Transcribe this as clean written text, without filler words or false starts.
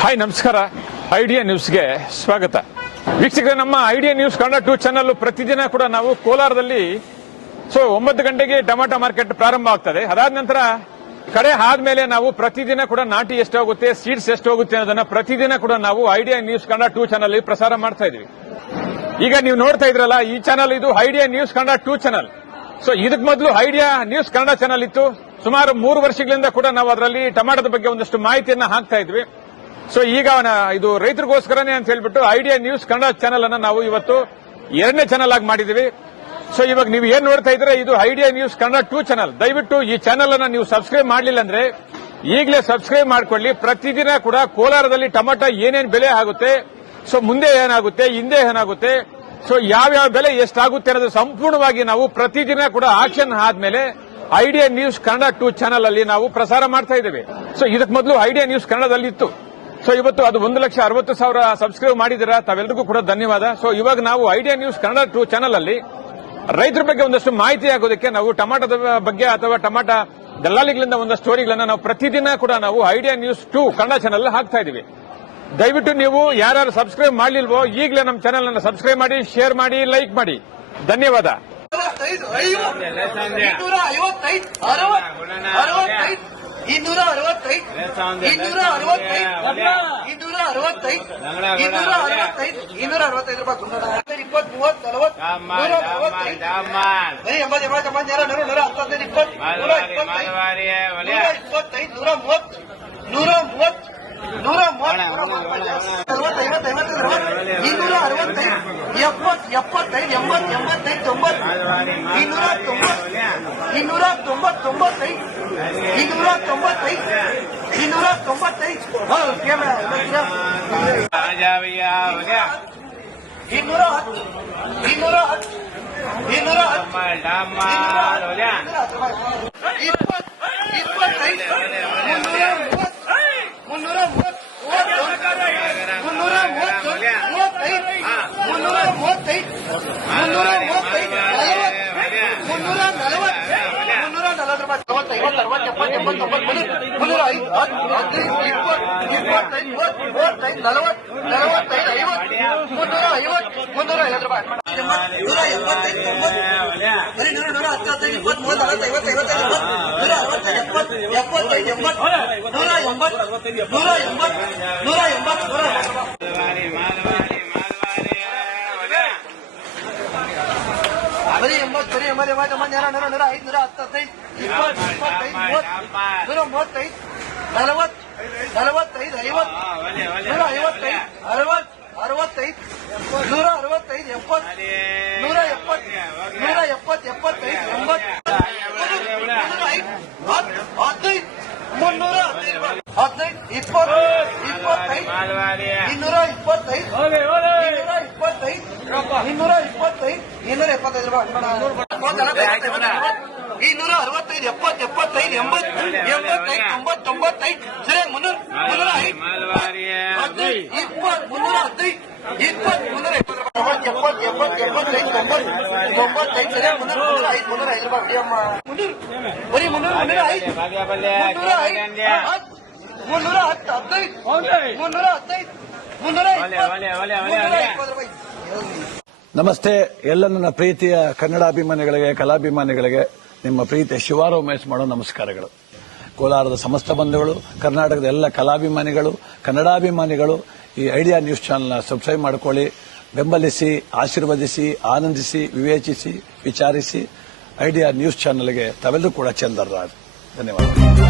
Hi ನಮಸ್ಕಾರ. Idea ನ್ಯೂಸ್ಗೆ ಸ್ವಾಗತ. ವೀಕ್ಷಕರೇ, ನಮ್ಮ ಐಡಿಯಾ ನ್ಯೂಸ್ ಕನ್ನಡ 2 ಚಾನಲ್ ಪ್ರತಿದಿನ ಕೂಡ ನಾವು ಕೋಲಾರದಲ್ಲಿ 9 ಗಂಟೆಗೆ ಟೊಮಾಟೊ ಮಾರ್ಕೆಟ್ ಪ್ರಾರಂಭ ಆಗ್ತದೆ. ಅದಾದ ನಂತರ ಕಡೆ ಆದ್ಮೇಲೆ ನಾವು ಪ್ರತಿದಿನ ಕೂಡ ನಾಟಿ ಎಷ್ಟು ಹೋಗುತ್ತೆ, ಸೀಡ್ಸ್ ಎಷ್ಟು ಹೋಗುತ್ತೆ ಅನ್ನೋದನ್ನ ಪ್ರತಿದಿನ ಕೂಡ ನಾವು ಐಡಿಯಾ ನ್ಯೂಸ್ ಕನ್ನಡ 2 ಚಾನಲ್ ಪ್ರಸಾರ ಮಾಡ್ತಾ ಇದೀವಿ. ಈಗ ನೀವು ನೋಡ್ತಾ ಇದ್ರಲ್ಲ, ಈ ಚಾನಲ್ ಇದು ಐಡಿಯಾ ನ್ಯೂಸ್ ಕನ್ನಡ 2 ಚಾನಲ್. ಇದಕ್ಕೆ ಮೊದಲು ಐಡಿಯಾ ನ್ಯೂಸ್ ಕನ್ನಡ ಚಾನಲ್ ಇತ್ತು. ಸುಮಾರು 3 ವರ್ಷಗಳಿಂದ ಕೂಡ ನಾವು ಅದರಲ್ಲಿ ಟೊಮಾಟೋದ ಬಗ್ಗೆ ಒಂದಷ್ಟು ಮಾಹಿತಿಯನ್ನ ಹಾಕ್ತಾ ಇದ್ವಿ. ಈಗ ಇದು ರೈತರಿಗೋಸ್ಕರನೇ ಅಂತ ಹೇಳ್ಬಿಟ್ಟು ಐಡಿಯಾ ನ್ಯೂಸ್ ಕನ್ನಡ ಚಾನಲ್ ಅನ್ನ ನಾವು ಇವತ್ತು 2ನೇ ಚಾನಲ್ ಆಗಿ ಮಾಡಿದೀವಿ. ಇವಾಗ ನೀವು ಏನ್ ನೋಡ್ತಾ ಇದ್ರೆ ಇದು ಐಡಿಯಾ ನ್ಯೂಸ್ ಕನ್ನಡ 2 ಚಾನಲ್. ದಯವಿಟ್ಟು ಈ ಚಾನಲ್ ಅನ್ನ ನೀವು ಸಬ್ಸ್ಕ್ರೈಬ್ ಮಾಡಲಿಲ್ಲ ಅಂದ್ರೆ ಈಗಲೇ ಸಬ್ಸ್ಕ್ರೈಬ್ ಮಾಡ್ಕೊಳ್ಳಿ. ಪ್ರತಿದಿನ ಕೂಡ ಕೋಲಾರದಲ್ಲಿ ಟೊಮಾಟೊ ಏನೇನು ಬೆಲೆ ಆಗುತ್ತೆ, ಮುಂದೆ ಏನಾಗುತ್ತೆ, ಹಿಂದೆ ಏನಾಗುತ್ತೆ, ಯಾವ್ಯಾವ ಬೆಲೆ ಎಷ್ಟಾಗುತ್ತೆ ಅನ್ನೋದು ಸಂಪೂರ್ಣವಾಗಿ ನಾವು ಪ್ರತಿದಿನ ಕೂಡ ಆಕ್ಷನ್ ಆದ್ಮೇಲೆ ಐಡಿಯಾ ನ್ಯೂಸ್ ಕನ್ನಡ 2 ಚಾನಲ್ ಅಲ್ಲಿ ನಾವು ಪ್ರಸಾರ ಮಾಡ್ತಾ ಇದ್ದೇವೆ. ಇದಕ್ಕೆ ಮೊದಲು ಐಡಿಯಾ ನ್ಯೂಸ್ ಕನ್ನಡದಲ್ಲಿ ಇತ್ತು. ಇವತ್ತು ಅದು 1,60,000 ಸಬ್ಸ್ಕ್ರೈಬ್ ಮಾಡಿದ್ದೀರಾ, ತಾವೆಲ್ಲರಿಗೂ ಕೂಡ ಧನ್ಯವಾದ. ಇವಾಗ ನಾವು ಐಡಿಯಾ ನ್ಯೂಸ್ ಕನ್ನಡ 2 ಚಾನಲ್ ಅಲ್ಲಿ ರೈತರ ಬಗ್ಗೆ ಒಂದಷ್ಟು ಮಾಹಿತಿ ಆಗೋದಕ್ಕೆ ನಾವು ಟೊಮಾಟೋದ ಬಗ್ಗೆ ಅಥವಾ ಟೊಮಾಟೊ ದಲ್ಲಾಳಿಗಳಿಂದ ಒಂದಷ್ಟು ಸ್ಟೋರಿಗಳನ್ನ ನಾವು ಪ್ರತಿದಿನ ಕೂಡ ನಾವು ಐಡಿಯಾ ನ್ಯೂಸ್ 2 ಕನ್ನಡ ಚಾನಲ್ ಹಾಕ್ತಾ ಇದೀವಿ. ದಯವಿಟ್ಟು ನೀವು ಯಾರು ಸಬ್ಸ್ಕ್ರೈಬ್ ಮಾಡಲಿಲ್ವೋ ಈಗಲೇ ನಮ್ಮ ಚಾನಲ್ ಅನ್ನು ಸಬ್ಸ್ಕ್ರೈಬ್ ಮಾಡಿ, ಶೇರ್ ಮಾಡಿ, ಲೈಕ್ ಮಾಡಿ. ಧನ್ಯವಾದ. ನಮಸ್ತೆ. ಎಲ್ಲ ನನ್ನ ಪ್ರೀತಿಯ ಕನ್ನಡಾಭಿಮಾನಿಗಳಿಗೆ, ಕಲಾಭಿಮಾನಿಗಳಿಗೆ ನಿಮ್ಮ ಪ್ರೀತಿಯ ಶಿವಾರ ಉಮೇಶ್ ಮಾಡೋ ನಮಸ್ಕಾರಗಳು. ಕೋಲಾರದ ಸಮಸ್ತ ಬಂಧುಗಳು, ಕರ್ನಾಟಕದ ಎಲ್ಲ ಕಲಾಭಿಮಾನಿಗಳು, ಕನ್ನಡಾಭಿಮಾನಿಗಳು ಈ ಐಡಿಯಾ ನ್ಯೂಸ್ ಚಾನೆಲ್ನ ಸಬ್ಸ್ಕ್ರೈಬ್ ಮಾಡಿಕೊಳ್ಳಿ, ಬೆಂಬಲಿಸಿ, ಆಶೀರ್ವದಿಸಿ, ಆನಂದಿಸಿ, ವಿವೇಚಿಸಿ, ವಿಚಾರಿಸಿ. ಐಡಿಯಾ ನ್ಯೂಸ್ ಚಾನೆಲ್ಗೆ ತಾವೆಲ್ಲರೂ ಕೂಡ ಚಂದರ್ರಾಜ್. ಧನ್ಯವಾದ.